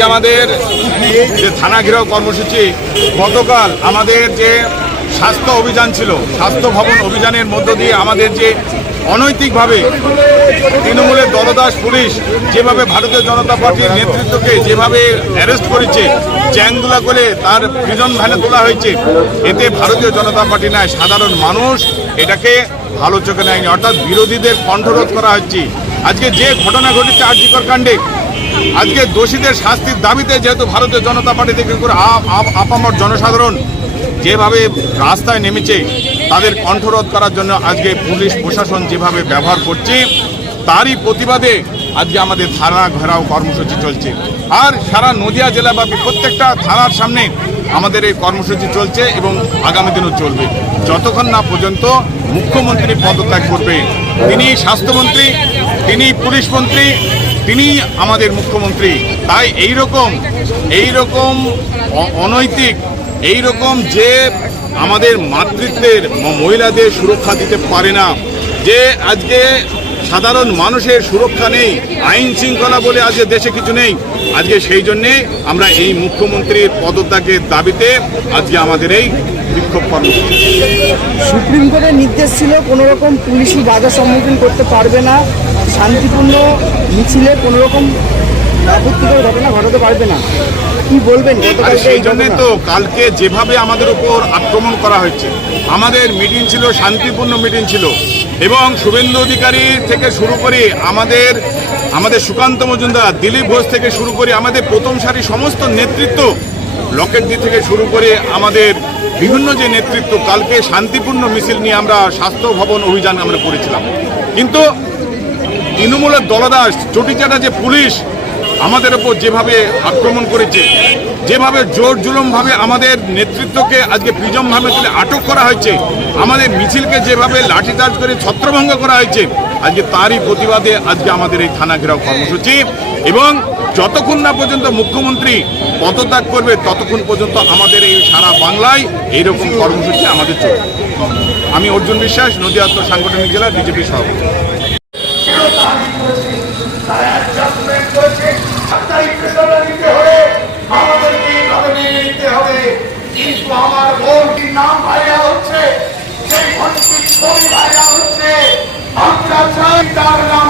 আজকে আমাদের যে থানা ঘেরাও কর্মসূচি, গতকাল আমাদের যে স্বাস্থ্য অভিযান ছিল, স্বাস্থ্য ভবন অভিযানের মধ্য দিয়ে আমাদের যে অনৈতিকভাবে তৃণমূলের দলদাস পুলিশ যেভাবে ভারতীয় জনতা পার্টির নেতৃত্বকে যেভাবে অ্যারেস্ট করেছে, চ্যাংগুলা করে তার প্রিজন ভ্যানে তোলা হয়েছে, এতে ভারতীয় জনতা পার্টি নয় সাধারণ মানুষ এটাকে ভালো চোখে নেয়নি। অর্থাৎ বিরোধীদের কণ্ঠরোধ করা হচ্ছে। আজকে যে ঘটনা ঘটেছে আর্যিকর কাণ্ডে আজকে দোষীদের শাস্তির দাবিতে যেহেতু ভারতীয় জনতা পার্টি থেকে করে আপ- আপ- আপামর জনসাধারণ যেভাবে রাস্তায় নেমেছে, তাদের কণ্ঠরোধ করার জন্য আজকে পুলিশ প্রশাসন যেভাবে ব্যবহার করছে, তারই প্রতিবাদে আজকে আমাদের থানা ঘেরাও কর্মসূচি চলছে। আর সারা নদিয়া জেলাব্যাপী প্রত্যেকটা থানার সামনে আমাদের এই কর্মসূচি চলছে এবং আগামী দিনও চলবে। যতক্ষণ না পর্যন্ত মুখ্যমন্ত্রী পদত্যাগ করবে, তিনি স্বাস্থ্যমন্ত্রী, তিনি পুলিশ মন্ত্রী তিনি আমাদের মুখ্যমন্ত্রী। তাই এই রকম এই রকম অনৈতিক এই রকম যে আমাদের মাতৃত্বের মহিলাদের সুরক্ষা দিতে পারে না, যে আজকে সাধারণ মানুষের সুরক্ষা নেই, আইন শৃঙ্খলা বলে আজকে দেশে কিছু নেই, আজকে সেই জন্যে আমরা এই মুখ্যমন্ত্রীর পদত্যাগের দাবিতে আজকে আমাদের এই বিক্ষোভ কর্মসূচি। সুপ্রিম কোর্টের নির্দেশ ছিল কোনো রকম পুলিশি বাধার সম্মুখীন করতে পারবে না। শান্তিপূর্ণ মিছিলে কোনো রকম আপত্তিকর ঘটনা ঘটাতে পারবে না। কি বলবেন সেই জন্য তো কালকে যেভাবে আমাদের উপর আক্রমণ করা হয়েছে আমাদের মিটিং ছিল শান্তিপূর্ণ মিটিং ছিল এবং শুভেন্দু অধিকারী থেকে শুরু করে আমাদের আমাদের সুকান্ত মজুমদার দিলীপ ঘোষ থেকে শুরু করে আমাদের প্রথম সারি সমস্ত নেতৃত্ব লকেট লকেটদি থেকে শুরু করে আমাদের বিভিন্ন যে নেতৃত্ব কালকে শান্তিপূর্ণ মিছিল নিয়ে আমরা স্বাস্থ্য ভবন অভিযান আমরা করেছিলাম। কিন্তু তৃণমূলের দলদাস চটিচাটা যে পুলিশ আমাদের ওপর যেভাবে আক্রমণ করেছে, যেভাবে জোর জুলুমভাবে আমাদের নেতৃত্বকে আজকে প্রিজমভাবে তুলে আটক করা হয়েছে, আমাদের মিছিলকে যেভাবে লাঠিচার্জ করে ছত্রভঙ্গ করা হয়েছে, আজকে তারই প্রতিবাদে আজকে আমাদের এই থানা ঘেরাও কর্মসূচি এবং যতক্ষণ না পর্যন্ত মুখ্যমন্ত্রী পদত্যাগ করবে, ততক্ষণ পর্যন্ত আমাদের এই সারা বাংলায় এইরকম কর্মসূচি আমাদের চলবে। আমি অর্জুন বিশ্বাস নদীয়া উত্তর সাংগঠনিক জেলা বিজেপি সভাপতি। ডাক্তারি পেশাটা নিতে হলে আমাদেরকে এইভাবে নিতে হবে। আমার বোনটির নাম ভাইরাল হচ্ছে? সেই ভণ্টির ছবি হচ্ছে? আমরা চাই তার নাম